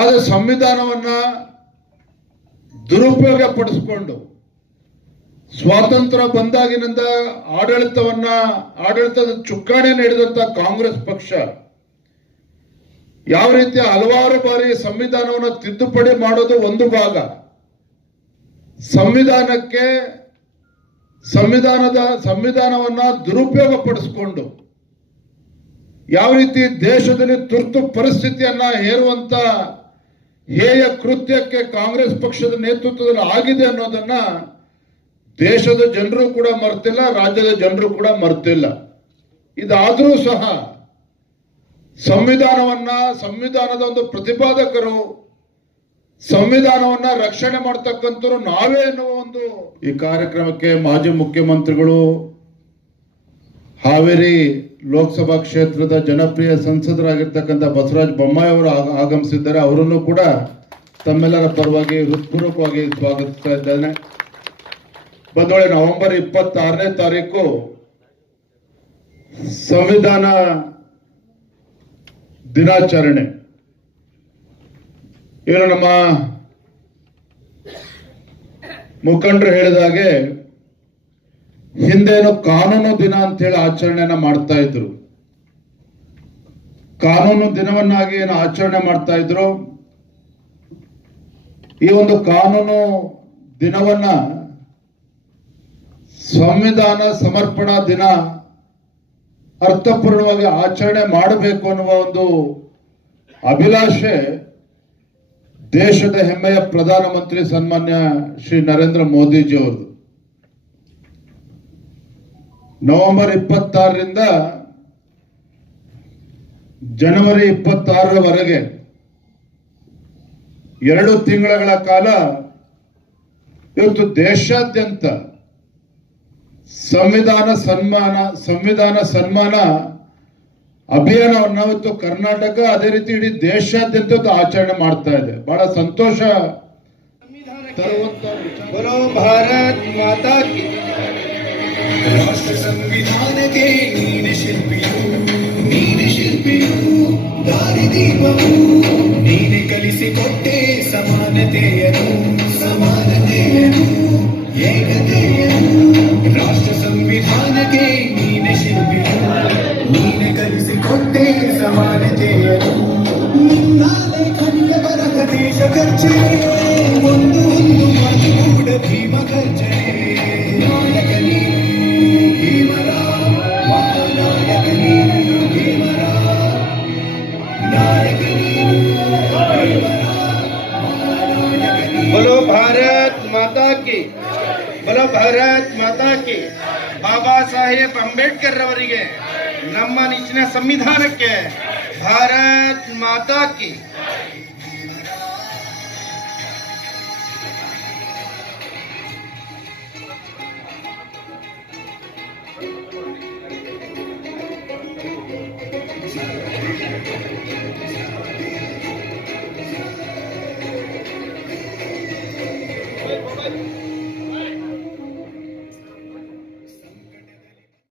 ಆದರೆ ಸಂವಿಧಾನವನ್ನ ದುರುಪಯೋಗ ಪಡಿಸ್ಕೊಂಡು ಸ್ವಾತಂತ್ರ್ಯ ಬಂದಾಗಿನಿಂದ ಆಡಳಿತವನ್ನ, ಆಡಳಿತದ ಚುಕ್ಕಾಣಿ ನೀಡಿದಂತ ಕಾಂಗ್ರೆಸ್ ಪಕ್ಷ ಯಾವ ರೀತಿ ಹಲವಾರು ಬಾರಿ ಸಂವಿಧಾನವನ್ನು ತಿದ್ದುಪಡಿ ಮಾಡೋದು ಒಂದು ಭಾಗ. ಸಂವಿಧಾನಕ್ಕೆ ಸಂವಿಧಾನದ, ಸಂವಿಧಾನವನ್ನ ದುರುಪಯೋಗ ಪಡಿಸ್ಕೊಂಡು ಯಾವ ರೀತಿ ದೇಶದಲ್ಲಿ ತುರ್ತು ಪರಿಸ್ಥಿತಿಯನ್ನ ಹೇರುವಂತ ಹೇಯ ಕೃತ್ಯಕ್ಕೆ ಕಾಂಗ್ರೆಸ್ ಪಕ್ಷದ ನೇತೃತ್ವದಲ್ಲಿ ಆಗಿದೆ ಅನ್ನೋದನ್ನ ದೇಶದ ಜನರು ಕೂಡ ಮರ್ತಿಲ್ಲ, ರಾಜ್ಯದ ಜನರು ಕೂಡ ಮರ್ತಿಲ್ಲ. ಇದಾದರೂ ಸಹ ಸಂವಿಧಾನವನ್ನ, ಸಂವಿಧಾನದ ಒಂದು ಪ್ರತಿಪಾದಕರು, ಸಂವಿಧಾನವನ್ನ ರಕ್ಷಣೆ ಮಾಡ್ತಕ್ಕಂಥವ್ರು ನಾವೇ ಎನ್ನುವ ಒಂದು ಈ ಕಾರ್ಯಕ್ರಮಕ್ಕೆ ಮಾಜಿ ಮುಖ್ಯಮಂತ್ರಿಗಳು ಹಾವೇರಿ ಲೋಕಸಭಾ ಕ್ಷೇತ್ರದ ಜನಪ್ರಿಯ ಸಂಸದರಾಗಿರ್ತಕ್ಕಂಥ ಬಸವರಾಜ ಬೊಮ್ಮಾಯಿ ಅವರು ಆಗಮಿಸಿದ್ದಾರೆ. ಅವರನ್ನು ಕೂಡ ತಮ್ಮೆಲ್ಲರ ಪರವಾಗಿ ಹೃತ್ಪೂರ್ವಕವಾಗಿ ಸ್ವಾಗತಿಸ್ತಾ ಇದ್ದೇನೆ. ಬಂದೋಳೆ ನವೆಂಬರ್ ಇಪ್ಪತ್ತಾರನೇ ತಾರೀಕು ಸಂವಿಧಾನ ದಿನಾಚರಣೆ. ಏನು ನಮ್ಮ ಮುಖಂಡರು ಹೇಳಿದ ಹಾಗೆ ಹಿಂದೇನು ಕಾನೂನು ದಿನ ಅಂತ ಹೇಳಿ ಆಚರಣೆಯನ್ನ ಮಾಡ್ತಾ ಇದ್ರು. ಕಾನೂನು ದಿನವನ್ನಾಗಿ ಏನು ಆಚರಣೆ ಮಾಡ್ತಾ ಇದ್ರು? ಈ ಒಂದು ಕಾನೂನು ದಿನವನ್ನ ಸಂವಿಧಾನ ಸಮರ್ಪಣಾ ದಿನ ಅರ್ಥಪೂರ್ಣವಾಗಿ ಆಚರಣೆ ಮಾಡಬೇಕು ಅನ್ನುವ ಒಂದು ಅಭಿಲಾಷೆ ದೇಶದ ಹೆಮ್ಮೆಯ ಪ್ರಧಾನಮಂತ್ರಿ ಸನ್ಮಾನ್ಯ ಶ್ರೀ ನರೇಂದ್ರ ಮೋದಿಜಿ ಅವರದು ನವೆಂಬರ್ ಇಪ್ಪತ್ತಾರರಿಂದ ಜನವರಿ ಇಪ್ಪತ್ತಾರರವರೆಗೆ ಎರಡು ತಿಂಗಳ ಕಾಲ ಇವತ್ತು ದೇಶಾದ್ಯಂತ ಸಂವಿಧಾನ ಸನ್ಮಾನ ಸಂವಿಧಾನ ಸನ್ಮಾನ ಅಭಿಯಾನವನ್ನು ಇವತ್ತು ಕರ್ನಾಟಕ ಅದೇ ರೀತಿ ಇಡೀ ದೇಶಾದ್ಯಂತ ಆಚರಣೆ ಮಾಡ್ತಾ ಇದೆ. ಬಹಳ ಸಂತೋಷ ತರುವಂತ రాష్ట్ర సంవిధానకే నీనే శిల్పియు నీనే శిల్పియు దారి దీపము నీనే కలిసి కొట్టే సమానతేయ बोलो भारत माता की, बोलो भारत माता की। बाबा साहेब अंबेडकर नम संविधान के, भारत माता की। よろしくお願いします。